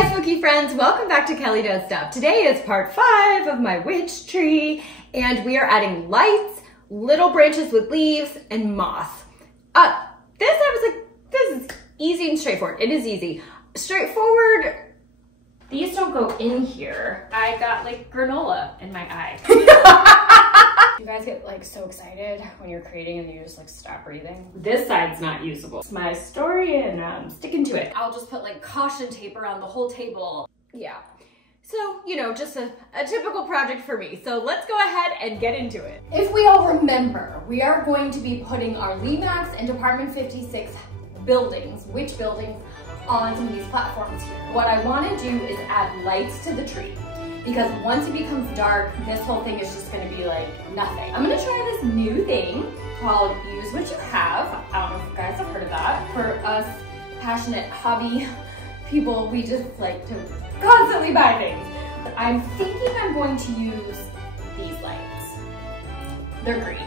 Hi spooky friends, welcome back to Kelly Does Stuff. Today is part 5 of my witch tree and we are adding lights, little branches with leaves, and moss. This is easy and straightforward. It is easy. Straightforward. These don't go in here. I got like granola in my eye. You guys get like so excited when you're creating and you just like stop breathing? This side's not usable. It's my story and I'm sticking to it. I'll just put like caution tape around the whole table. Yeah. So, you know, just a typical project for me. So let's go ahead and get into it. If we all remember, we are going to be putting our Lemax and Department 56 buildings, witch buildings, on some of these platforms here. What I want to do is add lights to the tree, because once it becomes dark, this whole thing is just going to be like nothing. I'm going to try this new thing called Use What You Have. I don't know if you guys have heard of that. For us passionate hobby people, we just like to constantly buy things. I'm thinking I'm going to use these lights. They're green.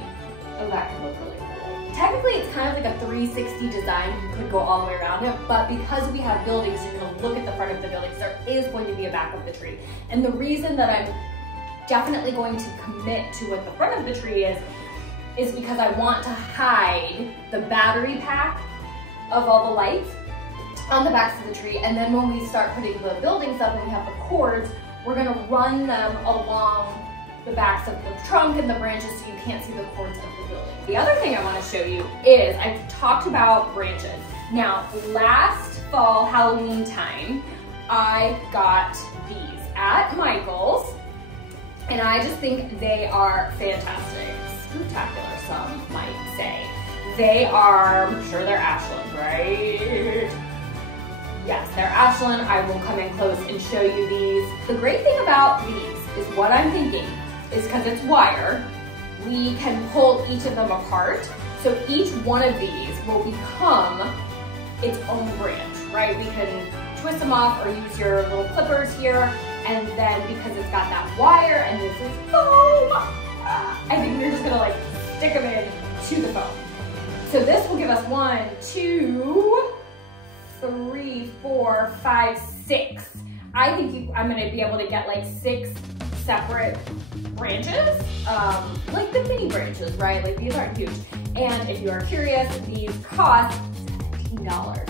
Oh, that could look really cool. Technically, it's kind of like a 360 design. You could go all the way around it, but because we have buildings, you're going to look at the front of the buildings, there is going to be a back of the tree. And the reason that I'm definitely going to commit to what the front of the tree is because I want to hide the battery pack of all the lights on the backs of the tree. And then when we start putting the buildings up and we have the cords, we're going to run them along the backs of the trunk and the branches so you can't see the cords of the building. The other thing I want to show you is I've talked about branches. Now, last fall Halloween time, I got these at Michael's, and I just think they are fantastic. Spectacular, some might say. They are, I'm sure they're Ashland, right? Yes, they're Ashland. I will come in close and show you these. The great thing about these is what I'm thinking is because it's wire, we can pull each of them apart. So each one of these will become its own branch, right? We can twist them off or use your little clippers here. And then because it's got that wire and this is foam, I think we're just gonna like stick them in to the foam. So this will give us 1, 2, 3, 4, 5, 6. I think I'm gonna be able to get like 6 separate branches, like the mini branches, right? Like these aren't huge. And if you are curious, these cost $17,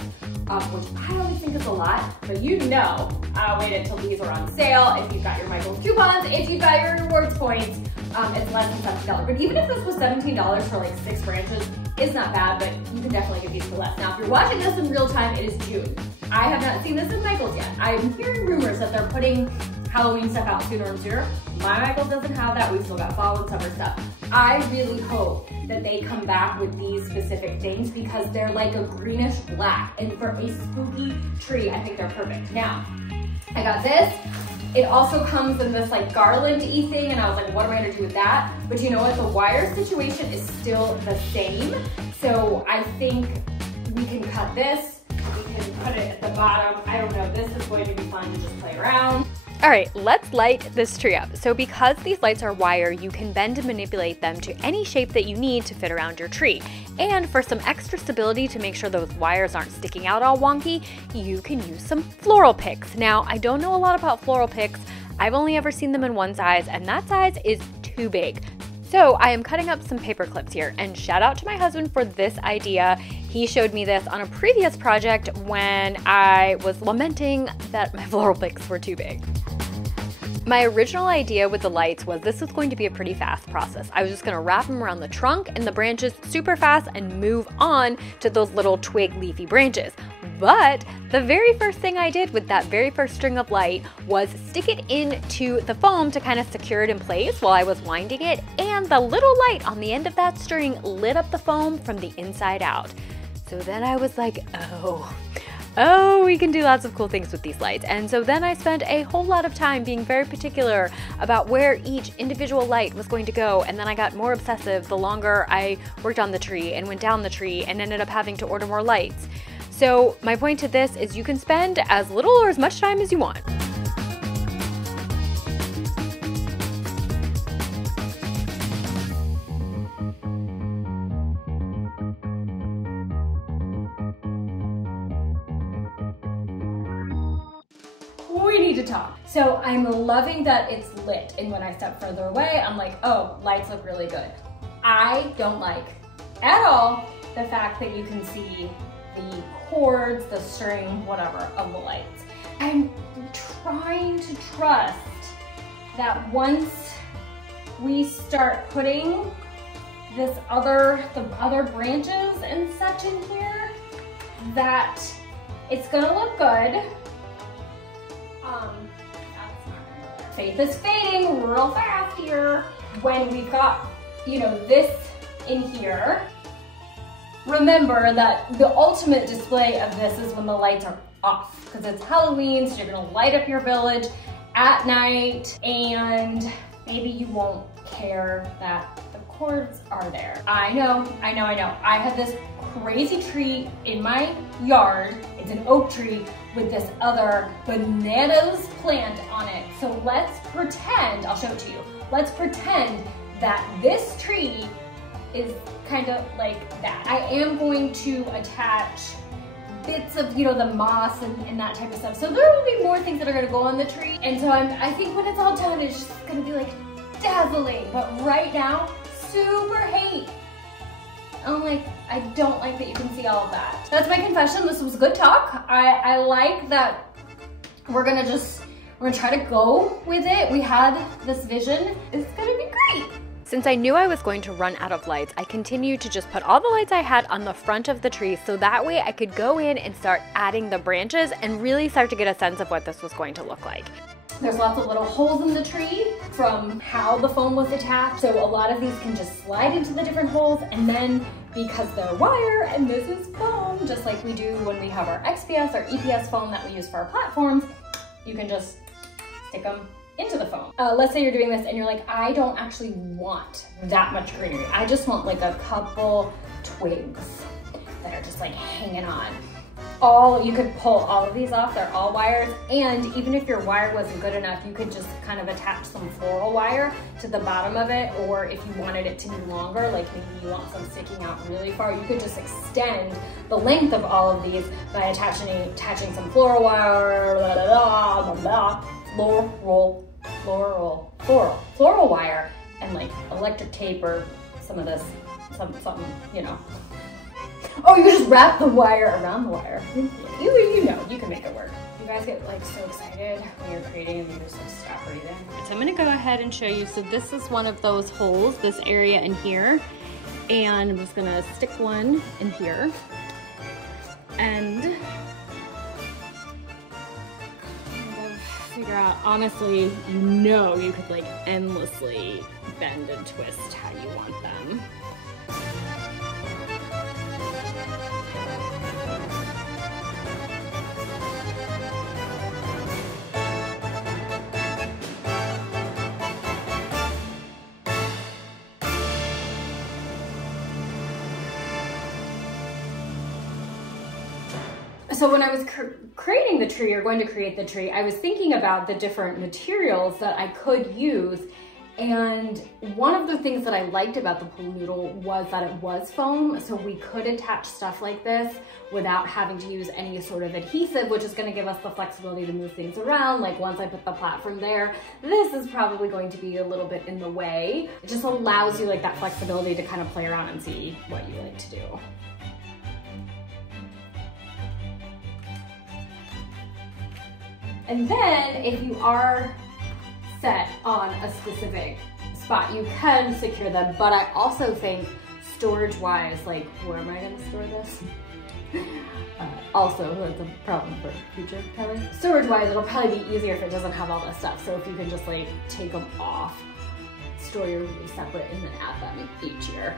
which I always think is a lot, but you know, I'll wait until these are on sale. If you've got your Michael's coupons, if you've got your rewards points, it's less than $17. But even if this was $17 for like 6 branches, it's not bad, but you can definitely get these for less. Now, if you're watching this in real time, it is June. I have not seen this in Michael's yet. I'm hearing rumors that they're putting Halloween stuff out sooner and sooner. My Michael's doesn't have that. We've still got fall and summer stuff. I really hope that they come back with these specific things because they're like a greenish black, and for a spooky tree, I think they're perfect. Now, I got this. It also comes in this like garland-y thing, and I was like, what am I gonna do with that? But you know what, the wire situation is still the same. So I think we can cut this, we can put it at the bottom. I don't know, this is going to be fun to just play around. All right, let's light this tree up. So because these lights are wire, you can bend and manipulate them to any shape that you need to fit around your tree. And for some extra stability to make sure those wires aren't sticking out all wonky, you can use some floral picks. Now, I don't know a lot about floral picks. I've only ever seen them in one size, and that size is too big. So I am cutting up some paper clips here, and shout out to my husband for this idea. He showed me this on a previous project when I was lamenting that my floral picks were too big. My original idea with the lights was this was going to be a pretty fast process. I was just gonna wrap them around the trunk and the branches super fast and move on to those little twig leafy branches. But the very first thing I did with that very first string of light was stick it into the foam to kind of secure it in place while I was winding it, and the little light on the end of that string lit up the foam from the inside out. So then I was like, oh, we can do lots of cool things with these lights. And so then I spent a whole lot of time being very particular about where each individual light was going to go. And then I got more obsessive the longer I worked on the tree and went down the tree and ended up having to order more lights. So my point to this is you can spend as little or as much time as you want. need to talk. So I'm loving that it's lit, and when I step further away, I'm like, oh, lights look really good. I don't like at all the fact that you can see the cords, the string, whatever, of the lights. I'm trying to trust that once we start putting the other branches and such in here, that it's gonna look good. Faith is fading real fast here. When we've got, you know, this in here, remember that the ultimate display of this is when the lights are off, because it's Halloween, so you're gonna light up your village at night, and maybe you won't care that the cords are there. I know. I had this crazy tree in my yard. It's an oak tree with this other bananas plant on it. So let's pretend, I'll show it to you. Let's pretend that this tree is kind of like that. I am going to attach bits of, you know, the moss and that type of stuff. So there will be more things that are gonna go on the tree. And so I think when it's all done, it's just gonna be like dazzling. But right now, super hate. I'm like, I don't like that you can see all of that. That's my confession. This was good talk. I like that we're gonna try to go with it. We had this vision. It's gonna be great. Since I knew I was going to run out of lights, I continued to just put all the lights I had on the front of the tree, so that way I could go in and start adding the branches and really start to get a sense of what this was going to look like. There's lots of little holes in the tree from how the foam was attached. So a lot of these can just slide into the different holes, and then because they're wire and this is foam, just like we do when we have our XPS or EPS foam that we use for our platforms, you can just stick them into the foam. Let's say you're doing this and you're like, I don't actually want that much greenery. I just want like a couple twigs that are just like hanging on. You could pull all of these off, they're all wires, and even if your wire wasn't good enough, you could just kind of attach some floral wire to the bottom of it, or if you wanted it to be longer, like maybe you want some sticking out really far, you could just extend the length of all of these by attaching some floral wire, floral wire, and like electric tape or some of this, something, you know. Oh, you just wrap the wire around the wire. You know, you can make it work. You guys get like so excited when you're creating and you just like stop breathing. So I'm gonna go ahead and show you. So this is one of those holes, this area in here. And I'm just gonna stick one in here. And kind of figure out, honestly, you know you could like endlessly bend and twist how you want them. So when I was creating the tree, or going to create the tree, I was thinking about the different materials that I could use. And one of the things that I liked about the pool noodle was that it was foam, so we could attach stuff like this without having to use any sort of adhesive, which is going to give us the flexibility to move things around. Like once I put the platform there, this is probably going to be a little bit in the way. It just allows you like that flexibility to kind of play around and see what you like to do. And then if you are set on a specific spot, you can secure them, but I also think storage-wise, like where am I gonna store this? Also, that's a problem for future Kelly. Storage-wise, it'll probably be easier if it doesn't have all this stuff. So if you can just like take them off, store your reviews separate, and then add them each year.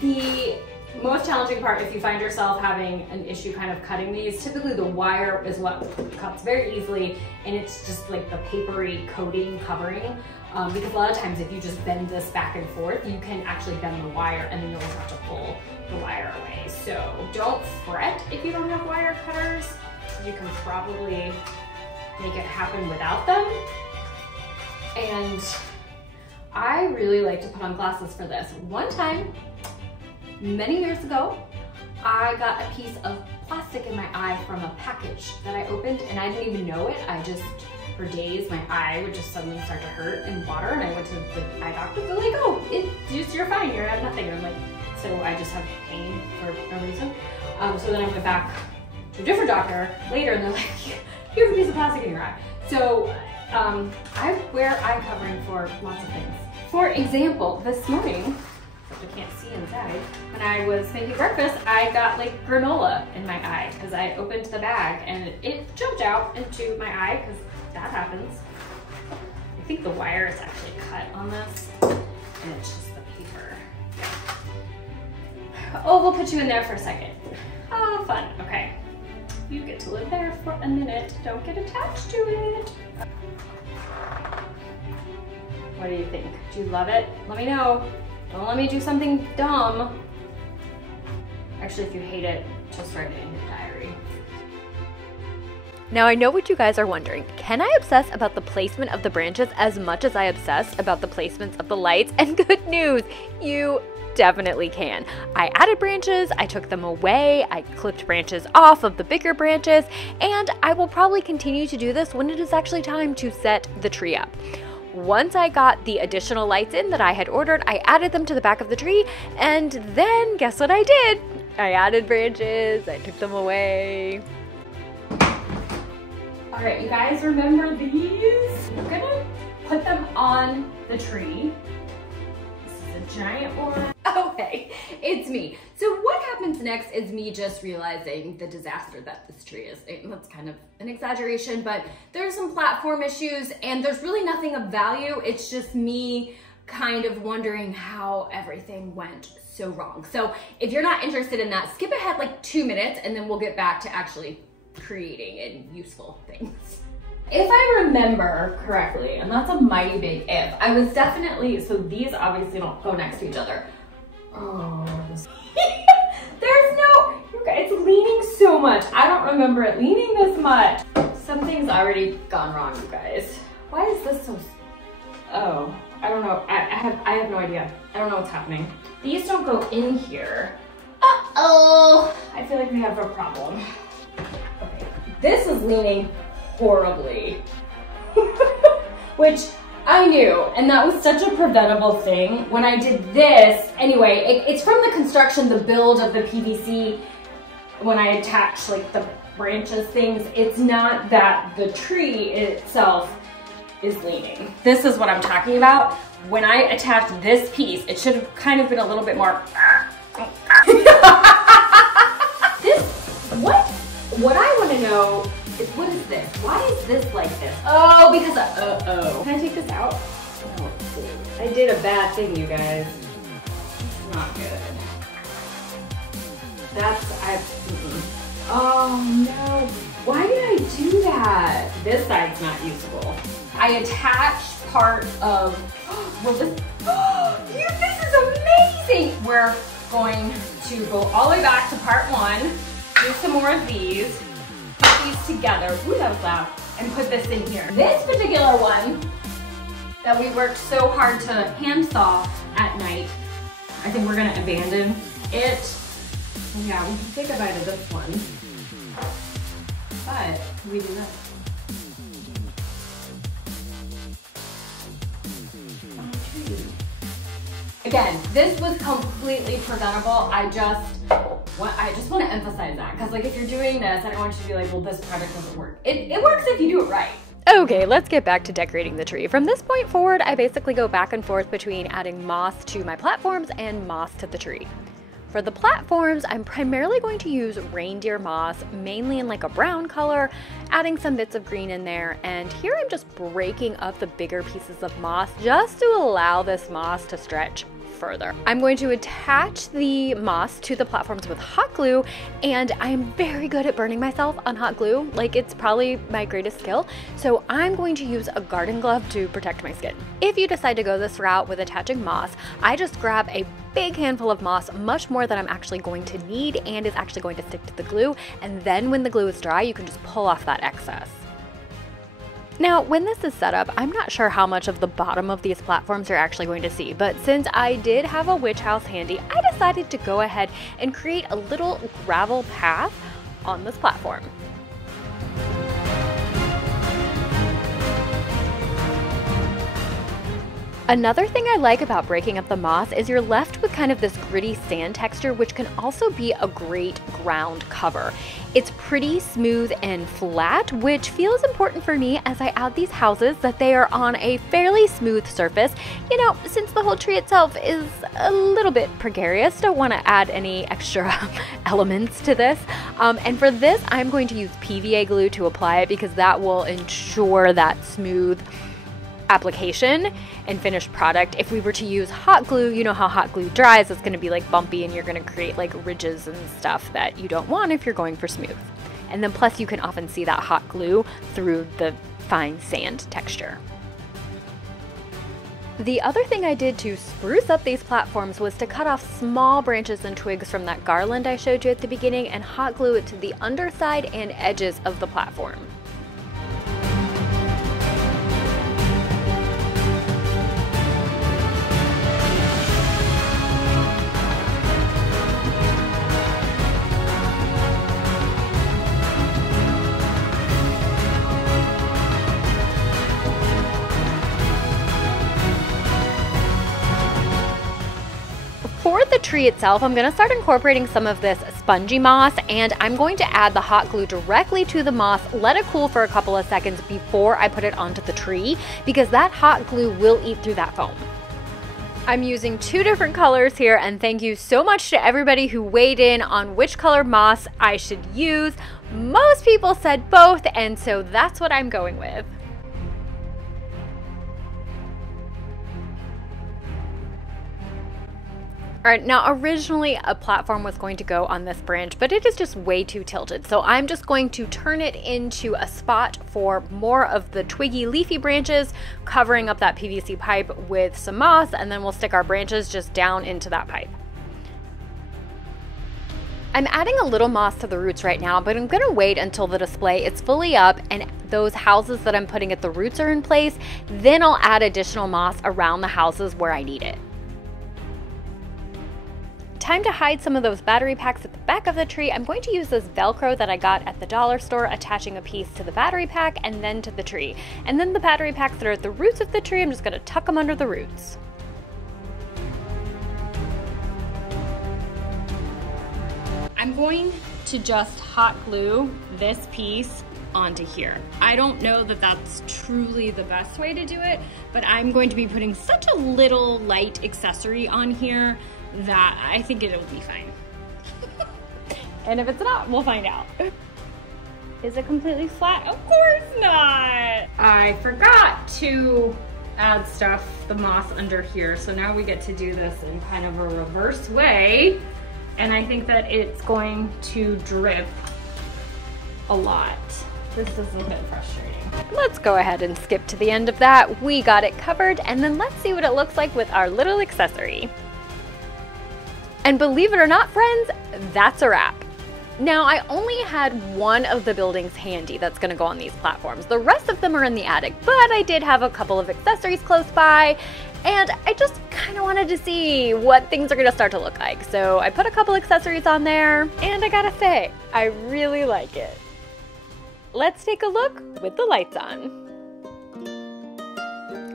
The most challenging part, if you find yourself having an issue kind of cutting these, typically the wire is what cuts very easily, and it's just like the papery coating covering. Because a lot of times if you just bend this back and forth, you can actually bend the wire and then you'll just have to pull the wire away. So don't fret if you don't have wire cutters. You can probably make it happen without them. And I really like to put on glasses for this. One time, many years ago, I got a piece of plastic stick in my eye from a package that I opened, and I didn't even know it. For days, my eye would just suddenly start to hurt and water, and I went to the eye doctor. They're like, oh, you're fine, you have nothing. And I'm like, so I just have pain for no reason. So then I went back to a different doctor later, and they're like, you have a piece of plastic in your eye. So I wear eye covering for lots of things. For example, this morning, except I can't see inside, when I was making breakfast, I got like granola in my eye because I opened the bag and it jumped out into my eye because that happens. I think the wire is actually cut on this and it's just the paper. Yeah. Oh, we'll put you in there for a second. Oh, fun. Okay. You get to live there for a minute. Don't get attached to it. What do you think? Do you love it? Let me know. Don't let me do something dumb. Actually, if you hate it, just write it in your diary. Now I know what you guys are wondering. Can I obsess about the placement of the branches as much as I obsess about the placements of the lights? And good news, you definitely can. I added branches, I took them away, I clipped branches off of the bigger branches, and I will probably continue to do this when it is actually time to set the tree up. Once I got the additional lights in that I had ordered, I added them to the back of the tree, and then guess what I did? I added branches, I took them away. All right, you guys remember these? I'm gonna put them on the tree. This is a giant one. Okay, it's me. So what happens next is me just realizing the disaster that this tree is. That's kind of an exaggeration, but there's some platform issues and there's really nothing of value. It's just me kind of wondering how everything went so wrong. So if you're not interested in that, skip ahead like 2 minutes and then we'll get back to actually creating and useful things. If I remember correctly, and that's a mighty big if, I was definitely, so these obviously don't go next to each other. Oh, there's no, you guys, it's leaning so much. I don't remember it leaning this much. Something's already gone wrong, you guys. Why is this so, oh, I don't know. I have no idea. I don't know what's happening. These don't go in here. Uh-oh, I feel like we have a problem. Okay, this is leaning horribly, which I knew, and that was such a preventable thing. When I did this, anyway, it's from the construction, the build of the PVC, when I attach like the branches things, it's not that the tree itself is leaning. This is what I'm talking about. When I attached this piece, it should have kind of been a little bit more. What I want to know is, what is this? Why is this like this? Oh, because uh-oh. Can I take this out? Oh, I did a bad thing, you guys. It's not good. Oh no. Why did I do that? This side's not usable. I attached part of, well this is amazing. We're going to go all the way back to part 1. Do some more of these, put these together, ooh, that was loud, and put this in here. This particular one that we worked so hard to hand saw at night, I think we're gonna abandon it. Yeah, we can think about it this one, but we do this. Again, this was completely preventable. I just want to emphasize that, because like if you're doing this, I don't want you to be like, well, this project doesn't work. It works if you do it right. Okay, let's get back to decorating the tree. From this point forward, I basically go back and forth between adding moss to my platforms and moss to the tree. For the platforms, I'm primarily going to use reindeer moss, mainly in like a brown color, adding some bits of green in there, and here I'm just breaking up the bigger pieces of moss just to allow this moss to stretch further. I'm going to attach the moss to the platforms with hot glue, and I'm very good at burning myself on hot glue. Like, it's probably my greatest skill. So I'm going to use a garden glove to protect my skin. If you decide to go this route with attaching moss, I just grab a big handful of moss, much more than I'm actually going to need and is actually going to stick to the glue. And then when the glue is dry, you can just pull off that excess. Now, when this is set up, I'm not sure how much of the bottom of these platforms you're actually going to see, but since I did have a witch house handy, I decided to go ahead and create a little gravel path on this platform. Another thing I like about breaking up the moss is you're left with kind of this gritty sand texture, which can also be a great ground cover. It's pretty smooth and flat, which feels important for me as I add these houses, that they are on a fairly smooth surface. You know, since the whole tree itself is a little bit precarious, don't want to add any extra elements to this. And for this, I'm going to use PVA glue to apply it because that will ensure that smooth application and finished product. If we were to use hot glue, you know how hot glue dries, it's going to be like bumpy and you're going to create like ridges and stuff that you don't want if you're going for smooth. And then plus you can often see that hot glue through the fine sand texture. The other thing I did to spruce up these platforms was to cut off small branches and twigs from that garland I showed you at the beginning and hot glue it to the underside and edges of the platform. For the tree itself, I'm going to start incorporating some of this spongy moss, and I'm going to add the hot glue directly to the moss, let it cool for a couple of seconds before I put it onto the tree, because that hot glue will eat through that foam. I'm using 2 different colors here, and thank you so much to everybody who weighed in on which color moss I should use. Most people said both, and so that's what I'm going with. Alright, now originally a platform was going to go on this branch, but it is just way too tilted. So I'm just going to turn it into a spot for more of the twiggy leafy branches, covering up that PVC pipe with some moss, and then we'll stick our branches just down into that pipe. I'm adding a little moss to the roots right now, but I'm gonna wait until the display is fully up and those houses that I'm putting at the roots are in place. Then I'll add additional moss around the houses where I need it. Time to hide some of those battery packs at the back of the tree. I'm going to use this Velcro that I got at the dollar store, attaching a piece to the battery pack and then to the tree. And then the battery packs that are at the roots of the tree, I'm just going to tuck them under the roots. I'm going to just hot glue this piece onto here. I don't know that that's truly the best way to do it, but I'm going to be putting such a little light accessory on here that I think it'll be fine. And if it's not, we'll find out. Is it completely flat? Of course not! I forgot to add stuff, the moss under here, so now we get to do this in kind of a reverse way, and I think that it's going to drip a lot. This is a bit frustrating. Let's go ahead and skip to the end of that. We got it covered, and then let's see what it looks like with our little accessory. And believe it or not, friends, that's a wrap. Now, I only had one of the buildings handy that's gonna go on these platforms. The rest of them are in the attic, but I did have a couple of accessories close by, and I just kind of wanted to see what things are gonna start to look like. So I put a couple accessories on there, and I gotta say, I really like it. Let's take a look with the lights on.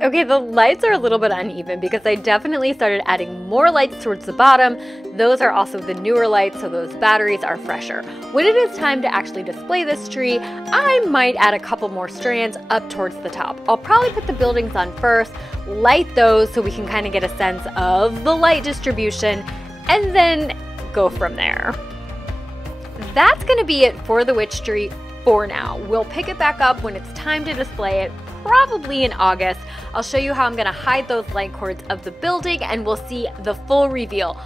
Okay, the lights are a little bit uneven because I definitely started adding more lights towards the bottom. Those are also the newer lights, so those batteries are fresher. When it is time to actually display this tree, I might add a couple more strands up towards the top. I'll probably put the buildings on first, light those so we can kind of get a sense of the light distribution, and then go from there. That's gonna be it for the witch tree for now. We'll pick it back up when it's time to display it, probably in August. I'll show you how I'm gonna hide those light cords of the building and we'll see the full reveal.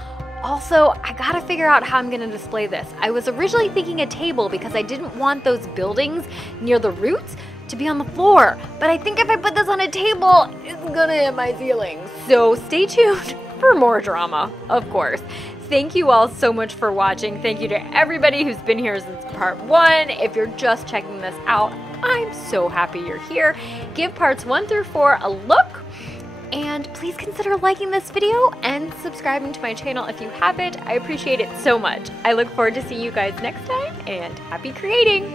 Also, I gotta figure out how I'm gonna display this. I was originally thinking a table because I didn't want those buildings near the roots to be on the floor. But I think if I put this on a table, it's gonna hit my ceiling. So stay tuned for more drama, of course. Thank you all so much for watching. Thank you to everybody who's been here since part 1. If you're just checking this out, I'm so happy you're here. Give parts 1 through 4 a look, And please consider liking this video and subscribing to my channel if you haven't. I appreciate it so much. I look forward to seeing you guys next time, and happy creating!